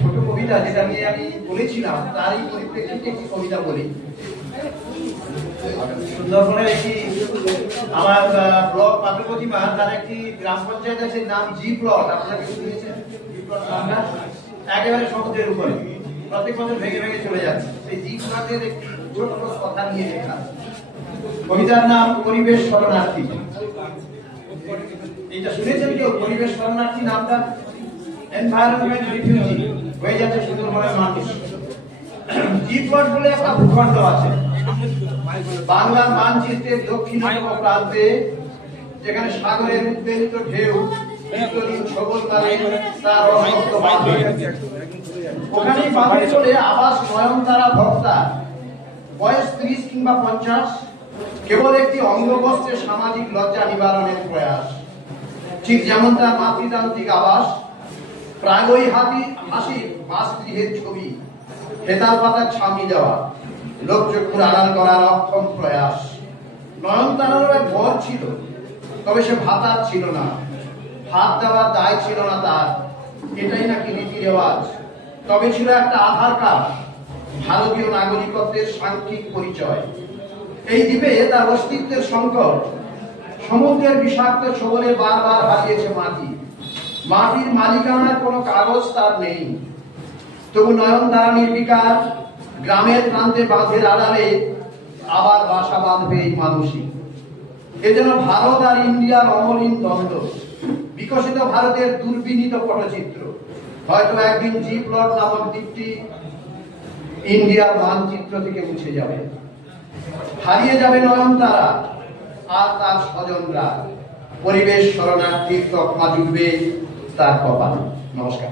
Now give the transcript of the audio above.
ছোট কবিতা যেটা নিয়ে আমি বলেছিলাম তারই পরিপ্রেক্ষিতে একটি কবিতা বলি। সুন্দরবনের একটি আমার ব্লক পাত্রপ্রতিমা, তার একটি গ্রাম পঞ্চায়েত আছে, নাম জি প্লট। আপনারা কি শুনেছেন? জি প্লট নামটা একেবারে সমুদ্রের উপরে, প্রত্যেক বছর ভেঙে ভেঙে চলে যাচ্ছে। সেই জি প্লটের একটি ছোট কথা নিয়ে লেখা কবিতার নাম পরিবেশ শরণার্থী। এটা শুনেছেন কেউ? পরিবেশ শরণার্থী নামটা, এনভায়রনমেন্ট রিফিউজি হয়ে যাচ্ছে সুন্দরবনের মানুষ। জি প্লট বলে একটা ভূখণ্ড আছে বাংলার মানচিত্রের দক্ষিণতম প্রান্তে, যেখানে সাগরের উদ্বেলিত ঢেউ নিত্যদিন ছবল মারে তার অসংখ্য বাঁধে। ওখানেই বাঁধে চলে আবাস নয়নতারা ভক্তা, বয়স 30 কিংবা 50, কেবল একটি অঙ্গবস্ত্রের সামাজিক লজ্জা নিবারণের প্রয়াস। ঠিক যেমন তার মাতৃতান্ত্রিক আবাস, প্রায়ই হাসি বাস গৃহের ছবি, হেতাল পাতার ছামি দেওয়া, লোকচক্ষুর আড়াল করার অক্ষম প্রয়াস। নয়নতারারও এক ঘর ছিল, তবে সে ভাতার ছিল না, ভাত দেওয়ার দায় ছিল না তার, এটাই নাকি রীতি রেওয়াজ। তবে ছিল একটা আধার কার্ড, ভারতীয় নাগরিকত্বের সাংখ্যিক পরিচয়। এই দ্বীপে তার অস্তিত্বের সংকট, সমুদ্রের বিষাক্ত ছোবলে বারবার হারিয়েছে মাটি। মাটির মালিকানার কোনো কাগজ তার নেই, তবু নয়নতারা নির্বিকার গ্রামের প্রান্তে বাঁধের আড়ালে আবার বাসা বাঁধবে এই মানুষই। এ যেন ভারত আর ইন্ডিয়ার অমলিন দ্বন্দ্ব, বিকশিত ভারতের দুর্বিনীত পটচিত্র। হয়তো একদিন জি প্লট নামক দ্বীপটি ইন্ডিয়ার মানচিত্র থেকে মুছে যাবে, হারিয়ে যাবে নয়নতারা আর তার স্বজনরা। পরিবেশ শরণার্থীর তকমা জুটবে তার কপাল। নমস্কার।